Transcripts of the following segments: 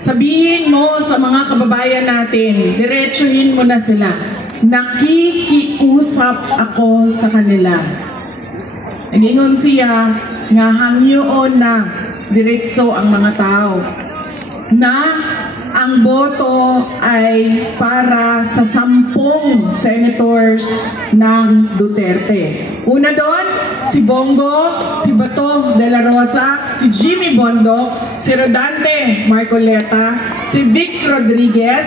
sabihin mo sa mga kababayan natin, diretsuhin mo na sila. Nakikiusap ako sa kanila. Nagingon siya nga hangyoon na diretso ang mga tao na ang boto ay para sa 10 senators ng Duterte. Una doon, si Bongo, si Bato de la Rosa, si Jimmy Bondoc, si Rodante Marcoleta, si Vic Rodriguez,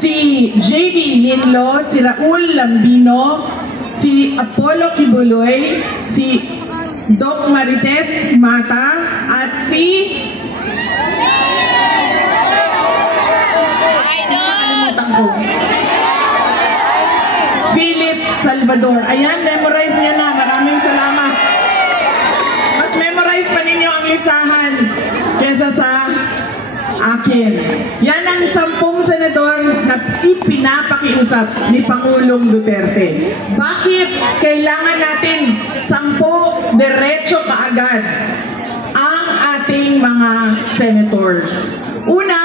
si J.D. Linlo, si Raul Lambino, si Apollo Kibuloy, si Doc Marites Mata, at si Philip Salvador. Ayan, memorize niya na. Maraming salamat. Mas memorize pa ninyo ang listahan kesa sa akin. Yan ang 10 senador na ipinapakiusap ni Pangulong Duterte. Bakit kailangan natin 10 diretso kaagad ang ating mga senators? Una,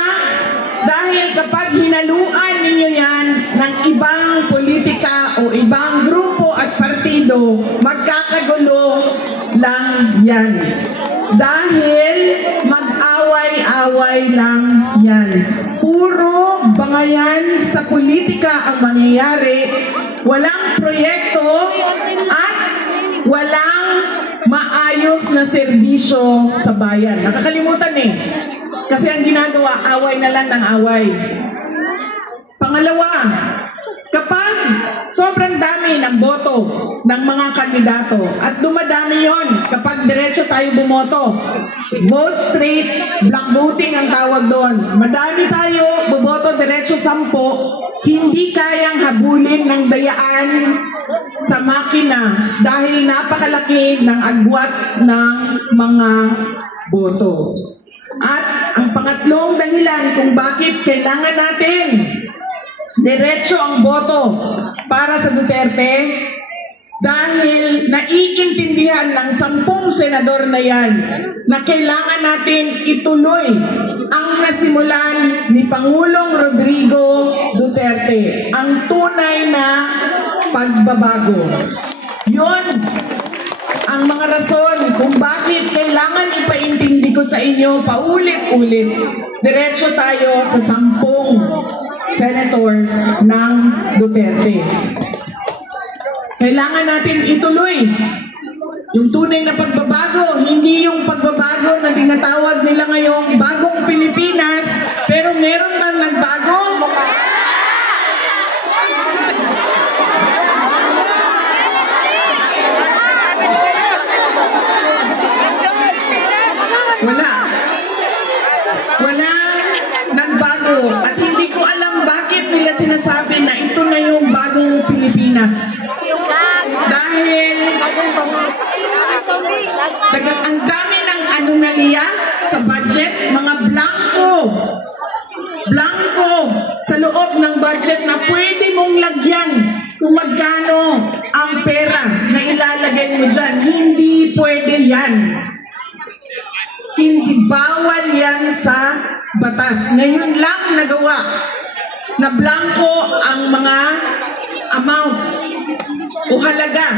dahil kapag hinaluan ninyo yan ng ibang politika o ibang grupo at partido, magkakagulo lang yan. Dahil mag-away-away lang yan. Puro bangayan sa politika ang mangyayari, walang proyekto at walang maayos na serbisyo sa bayan. Nakakalimutan eh. Kasi ang ginagawa, away na lang ng away. Pangalawa, kapag sobrang dami ng boto ng mga kandidato at dumadami yon kapag diretso tayo bumoto, vote straight, block voting ang tawag doon. Madami tayo, buboto diretso 10, hindi kayang habulin ng dayaan sa makina dahil napakalaki ng agwat ng mga boto. At ang pangatlong dahilan kung bakit kailangan natin diretso ang boto para sa Duterte, dahil naiintindihan ng 10 senador na yan na kailangan natin ituloy ang nasimulan ni Pangulong Rodrigo Duterte, ang tunay na pagbabago. Yun ang mga rason kung bakit kailangan ipaintindi ko sa inyo paulit-ulit. Diretso tayo sa 10 senators ng Duterte. Kailangan natin ituloy yung tunay na pagbabago, hindi yung pagbabago na tinatawag nila ngayong bagong Pilipinas, pero meron bang nagbago? Wala. Wala nagbago. At hindi ko alam bakit nila sinasabi na ito na yung bagong Pilipinas. Dahil ang dami ng anomalya sa budget, mga blanco sa loob ng budget na pwede mong lagyan kung magkano ang pera na ilalagay mo dyan. Hindi pwede yan. Hindi bawal yan sa batas. Ngayon lang nagawa na blanco ang mga amounts o halaga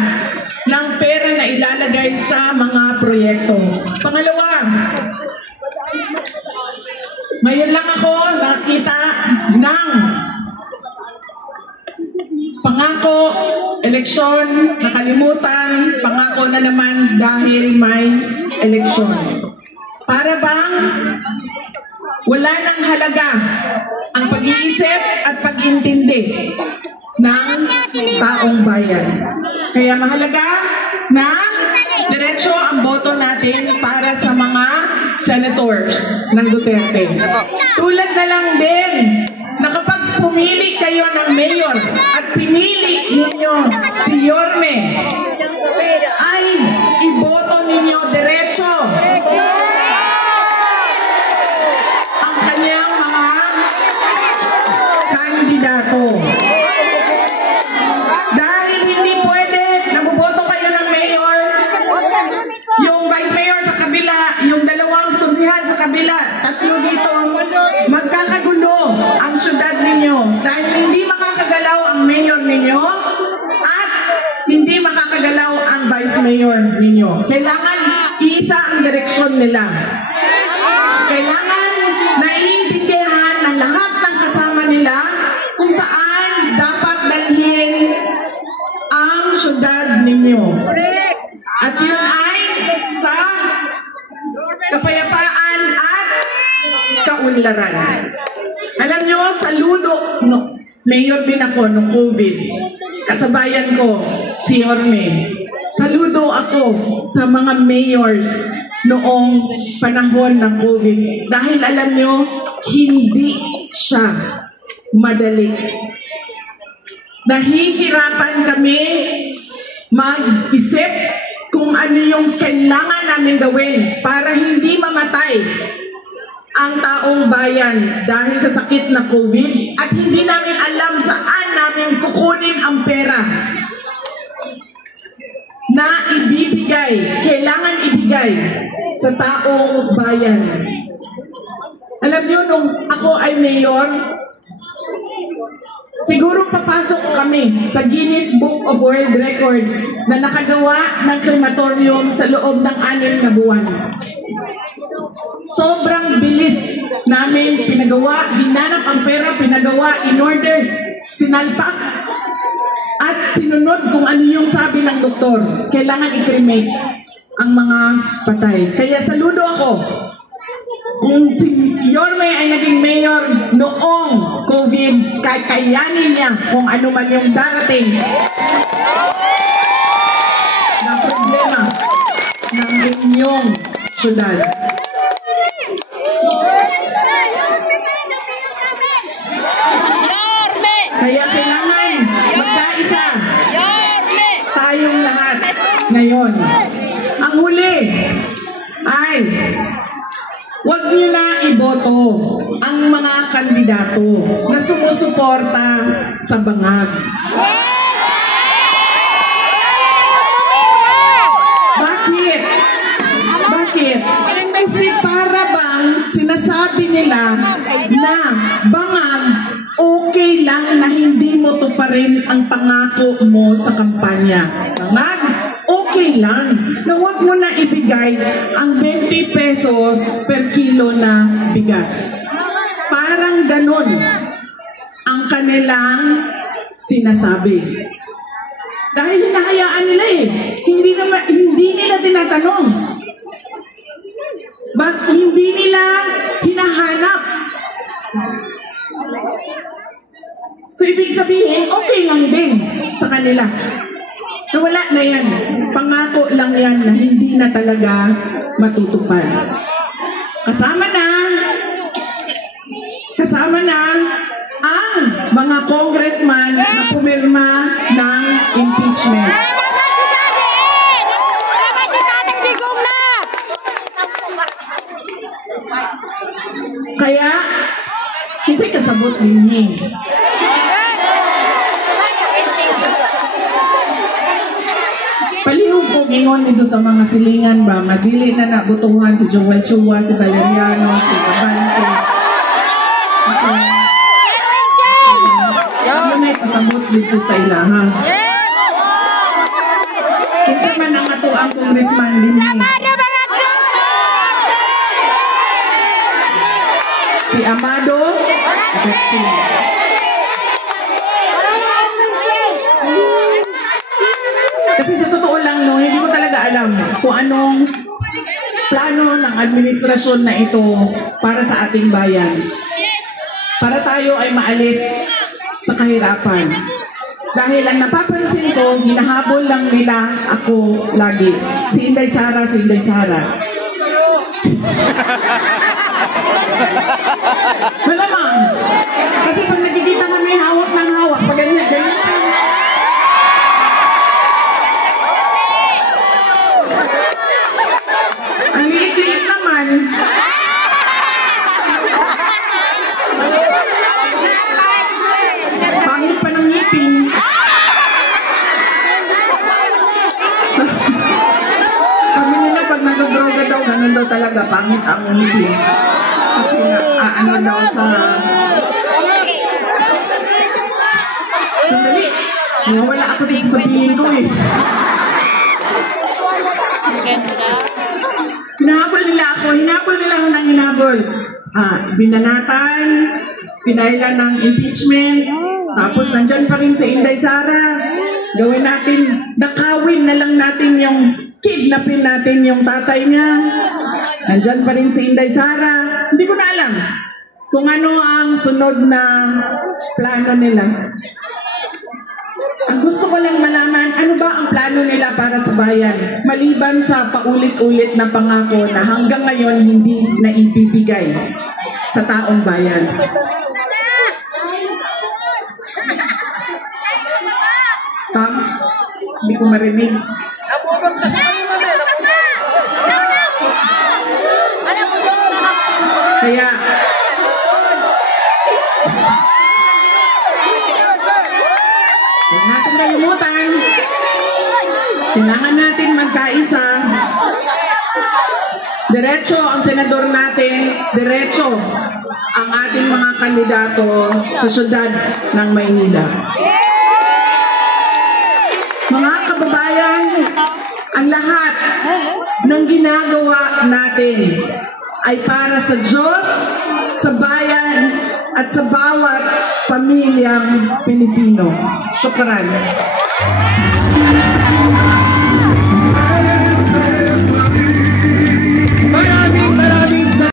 ng pera na ilalagay sa mga proyekto. Pangalawa, ngayon lang ako nakita ng pangako, eleksyon, nakalimutan, pangako na naman dahil may eleksyon. Para bang wala nang halaga ang pag-iisip at pag-intindi ng taong bayan. Kaya mahalaga na diretso ang boto natin para sa mga senators ng Duterte. Tulad na lang din na kapag pumili kayo ng mayor at pinili ninyo si Yorme, ay iboto ninyo diretso ang kanyang mga kandidato. Dahil hindi pwede na buboto kayo ng mayor, yung vice mayor sa kabila, yung dalawang stunsihan sa kabila, tatlo dito, mayor ninyo at hindi makakagalaw ang vice mayor ninyo. Kailangan iisa ang direksyon nila. Kailangan naiintindihan ng lahat ng kasama nila kung saan dapat dalhin ang syudad ninyo. At yun ay sa kapayapaan at kaunlaran. Alam nyo, saludo, mayor din ako nung COVID. Kasabayan ko, si Yorme. Saludo ako sa mga mayors noong panahon ng COVID. Dahil alam nyo, hindi siya madali. Nahihirapan kami mag-isip kung ano yung kailangan namin gawin para hindi mamatay ang taong bayan dahil sa sakit na COVID at hindi namin alam saan namin kukunin ang pera na ibibigay, kailangan ibigay sa taong bayan. Alam niyo, nung ako ay mayor, siguro papasok kami sa Guinness Book of World Records na nakagawa ng crematorium sa loob ng 6 na buwan. Sobrang bilis namin pinagawa, hinanap ang pera, pinagawa, in-order, sinalpak, at sinunod kung ano yung sabi ng doktor. Kailangan i-cremate ang mga patay. Kaya saludo ako. Kung si Yorme ay naging mayor noong COVID, kakayanin niya kung ano man yung darating na problema ng inyong syudad. Kaya kailangan magkaisa tayong lahat ngayon. Ang huli ay huwag niyo na iboto ang mga kandidato na sumusuporta sa bangag. Bakit? Bakit? Kasi para bang sinasabi nila na bangag okay lang na hindi mo tuparin ang pangako mo sa kampanya. Bangag, okay lang na huwag mo na ibigay ang 20 pesos per kilo na bigas. Parang ganun ang kanilang sinasabi. Dahil hinahayaan nila eh. Hindi nila tinatanong. Hindi nila hinahanap. So, ibig sabihin, okay lang din sa kanila. So, wala na yan. Pangako lang yan na hindi na talaga matutupad. Kasama na ang mga congressman na pumirma ng impeachment. Kaya, kasi kasabot din palihog ko gingon nito sa mga silingan ba, madili na nabutuhan si Joel Chua, si Valeriano, si Abante. Ano may pasabot dito sa ilahan. Kasi man ang ato ang congressman din si Amado at si kasi sa totoo lang, no, hindi ko talaga alam kung anong plano ng administrasyon na ito para sa ating bayan. Para tayo ay maalis sa kahirapan. Dahil ang napapansin ko, hinahabol lang nila ako lagi. Si Inday Sara. Malamang. Kasi pag nagkikita kami, hawak ng hawak. Pag ganyan. Ang liit-liit naman. Pangit pa ng ngipin. Sabi nila pag nag-droga daw, ganun daw talaga, pangit ang ngipin. Kasi ano daw sa... Sandali. Wala ako sa sasabihin ko eh. Hinahabol nila ako. Hinabol nila ako ng hinabol. Binanatan, pinailan ng impeachment, tapos nandyan pa rin si Inday Sara. Gawin natin, nakawin na lang natin yung kidnapin natin yung tatay niya. Nandyan pa rin si Inday Sara. Hindi ko na alam kung ano ang sunod na plano nila. Ang gusto ko lang malaman, ano ba ang plano nila para sa bayan? Maliban sa paulit-ulit na pangako na hanggang ngayon hindi naibibigay sa taong bayan. Tom, hindi ko marinig. Naputol kasi kami mami, Kaya, huwag natin kalimutan, kailangan natin magkaisa. Diretso ang senador natin, diretso ang ating mga kandidato sa syudad ng Maynila. Mga kababayan, ang lahat ng ginagawa natin ay para sa Diyos, sa bayan, at sa bawat pamilyang Pilipino. Syukran.